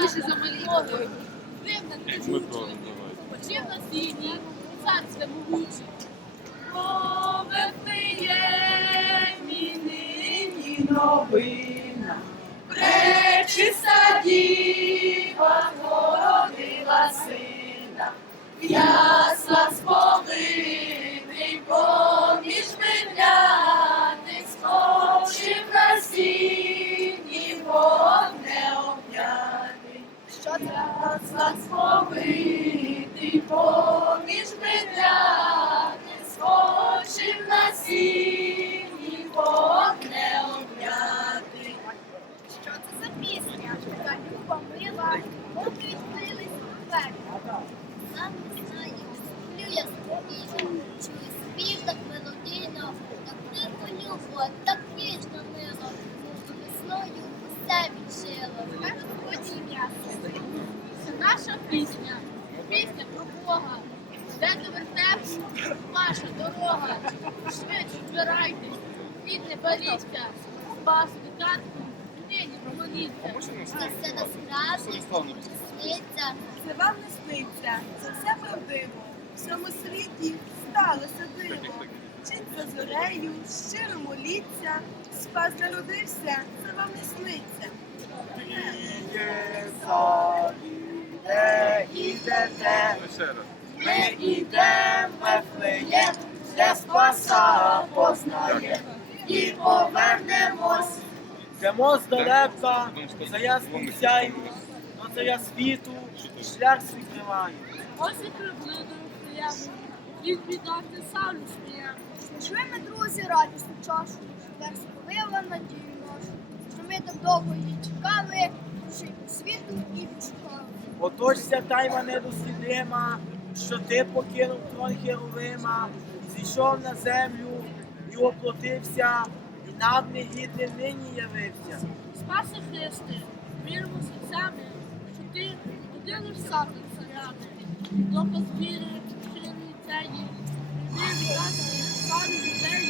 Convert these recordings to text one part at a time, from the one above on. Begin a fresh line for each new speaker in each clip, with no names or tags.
Більше за маліною. Дивна
ми
чуче.
давай.
Почив на сіні, царське могуче. О, Вифлеємі нині
новина.
Пречиста діва сповитий поміж меняти, скочив на сіні вогне обняти. Що це
за пісня? Така люба, мила, поки відкрились двері. Сам не знаю, сплю я спокійно, чую спів так мелодійно, так тихо любо, так ніжно мило, мов весною усе віджило. Хай Господь ім'я святе.
Це наша пісня, пісня про Бога. Де ти вертепся, ваша дорога. Швидше збирайтесь, від не боріться, спас картку, нині помоліться.
Це все насправді сниться.
Це вам не сниться, це все правдиво. В всьому світі сталося диво. Чить за зорею, щиро моліться, спас народився, це вам не сниться.
Ми ідем в Вифлеєм, де спаса познаєм, і повернемось. Йдемо здалека, за ясним сяйвом, до царя світу, шлях свій тримає.
Ось і приблизно приємно. Від віддати сам сміємо.
Чуємо, друзі, радісну чашу, тепер сповила надію нашу, що ми так довго її чекали, що й світу і відшукали.
Отож ця тайма недослідима, що ти покинув трон Херовима, зійшов на землю і оплотився, і нам негідним нині явився.
Спаси Христи, віримо серцями, що ти один лиш царями. Доказ віри, вчинені цієї, прийди від нас, славі людей,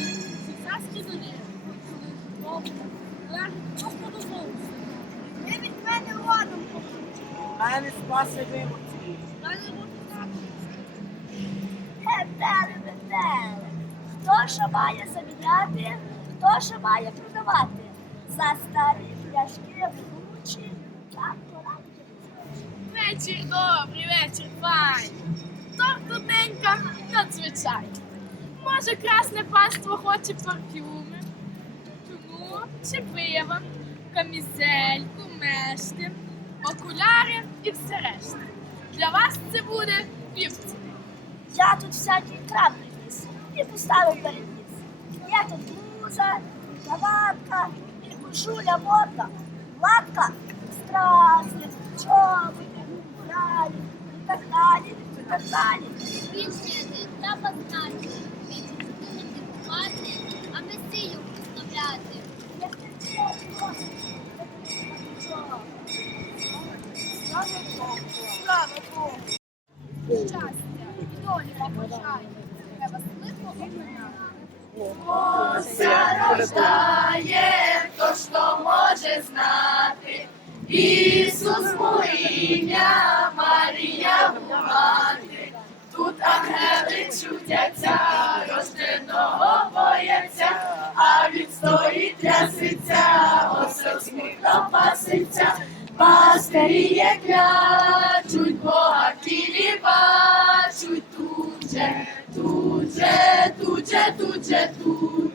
серця скидані, коли Богу, лежить Господу Богу.
Ми від мене ладом
Мене спаси вимоці.
Мене.
Гетели, метели. Хто що має заміняти, хто що має продавати. За старі пляшки ведучі, так порадять.
Вечір добрий, вечір файний. Торт одненька, надзвичайно. Може, красне панство хоче парфюми, чуну чи пива, камізельку, мешти, окуляри і все решта. Для вас це буде півці.
Я тут всякий краб приніс і поставив переніс. Я тут блуза, краватка, і кушуля модна, латка, страсти, чоботи, муралі, і так далі, і так далі. Більше не треба знати, більше а месію представляти. Як Щастя і долі бажаю. Треба слухо обминати.
Ося рождає, хто то може знати. Ісус моїня, Марія мати. Тут ангели чудяться, рожденого бояться, а він стоїть тряситься, осел сміхом паситься. Пастирі є клячуть, Бога тілі бачуть, тут же, тут же, тут же, тут же, тут